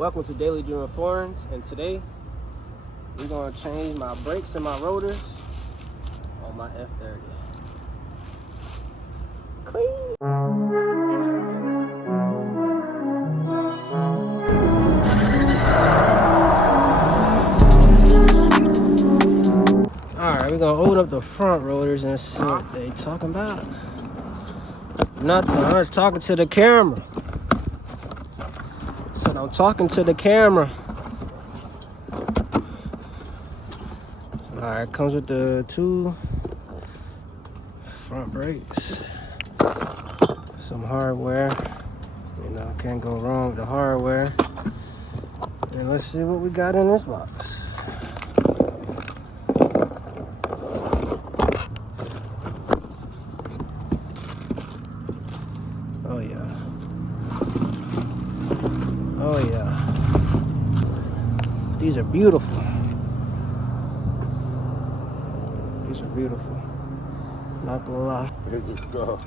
Welcome to Daily Dream of Foreigns, and today we're going to change my brakes and my rotors on my F30. Clean! Alright, we're going to open up the front rotors and see what they talking about. Nothing, I was talking to the camera. Said I'm talking to the camera. Alright, comes with the two front brakes. Some hardware. You know, can't go wrong with the hardware. And let's see what we got in this box. Oh yeah. Oh yeah. These are beautiful. These are beautiful. Not gonna lie. Here this go.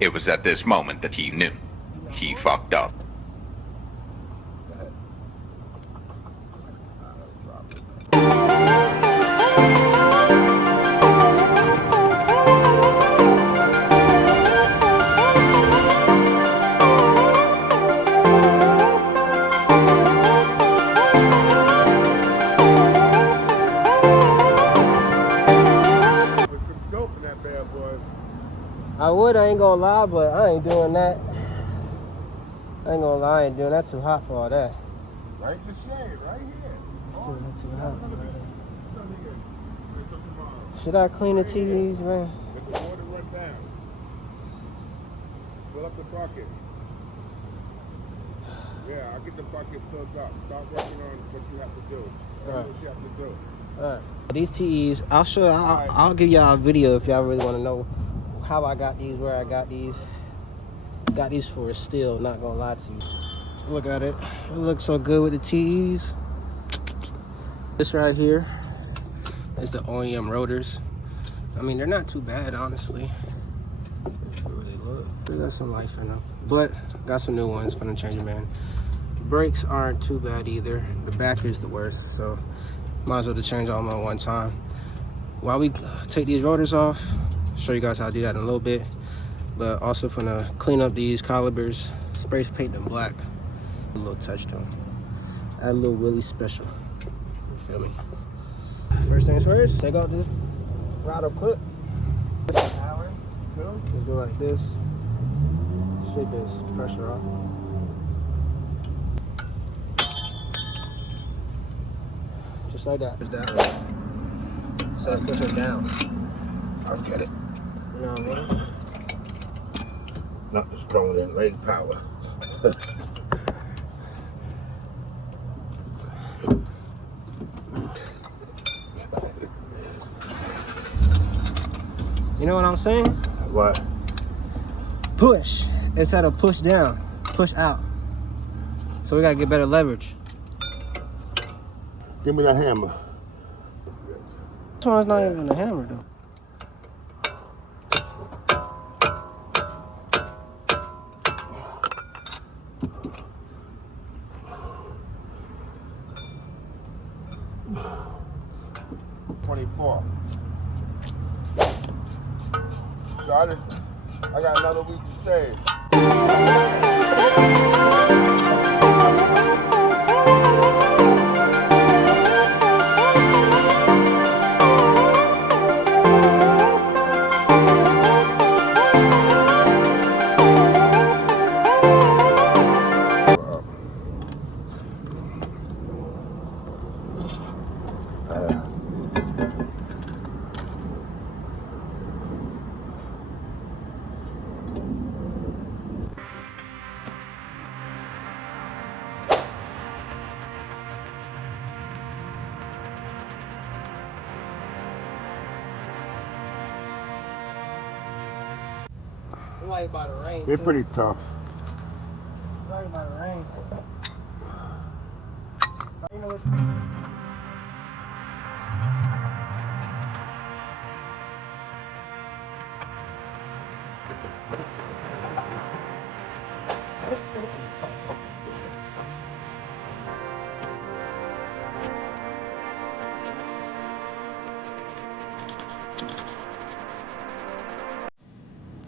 It was at this moment that he knew. He fucked up. I ain't gonna lie, but I ain't doing that. I ain't gonna lie, I ain't doing that. Too hot for all that. Right the shade, right here. It's too hot. Should I clean the TVs, man? Let the water run down. Fill up the bucket. Yeah, I'll get the bucket filled up. Start working on what you have to do. What you have to do. Alright. These TEs, I'll give y'all a video if y'all really want to know how I got these, where I got these. Got these for a steal, not gonna lie to you. Look at it. It looks so good with the TEs. This right here is the OEM rotors. I mean, they're not too bad, honestly. Really look. They got some life in them. But got some new ones from the changer man. Brakes aren't too bad either. The back is the worst, so might as well just change all them at one time. While we take these rotors off, show you guys how to do that in a little bit, but also gonna clean up these calipers, spray paint them black, a little touch to them, add a little Willie special. You feel me? First things first, take out this rotor clip. Let's go like this. Shake this pressure off. Just like that. Just that. So I push it down. I'll get it. You know what I mean? Nothing stronger than leg power. You know what I'm saying? What? Push instead of push down, push out. So we gotta get better leverage. Give me that hammer. This one's not even a hammer though. So I got another week to save. like by the rain. They're pretty tough. Like by the rain. You know what?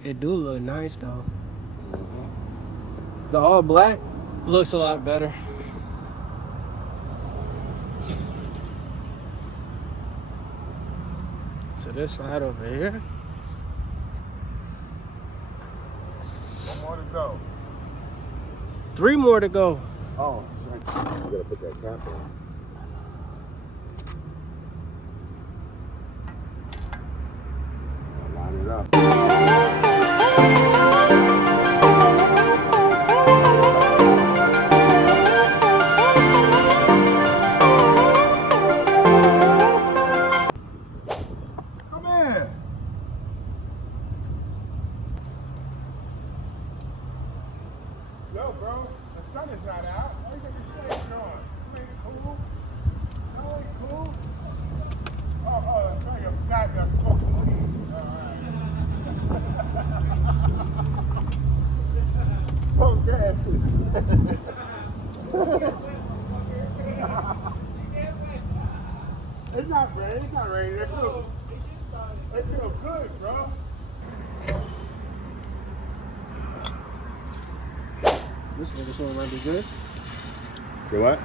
It do look nice though. The all black looks a lot better. To this side over here. One more to go. 3 more to go. Oh, sorry. You gotta put that cap on. Line it up. Come here. Yo, bro, the sun is not out. Why you got your shades on? You ain't cool. No, ain't cool. Oh, that's right. You forgot you're smoking weed. All right. Oh, gases. It's not raining. It's not raining. It feels good, bro. This one might be good. Do what?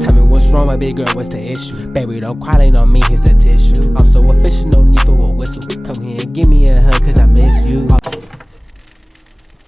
Tell me what's wrong, my big girl, what's the issue? Baby, don't cry, ain't on me, here's a tissue. I'm so official, no need for a whistle. Come here and give me a hug, cause I miss you.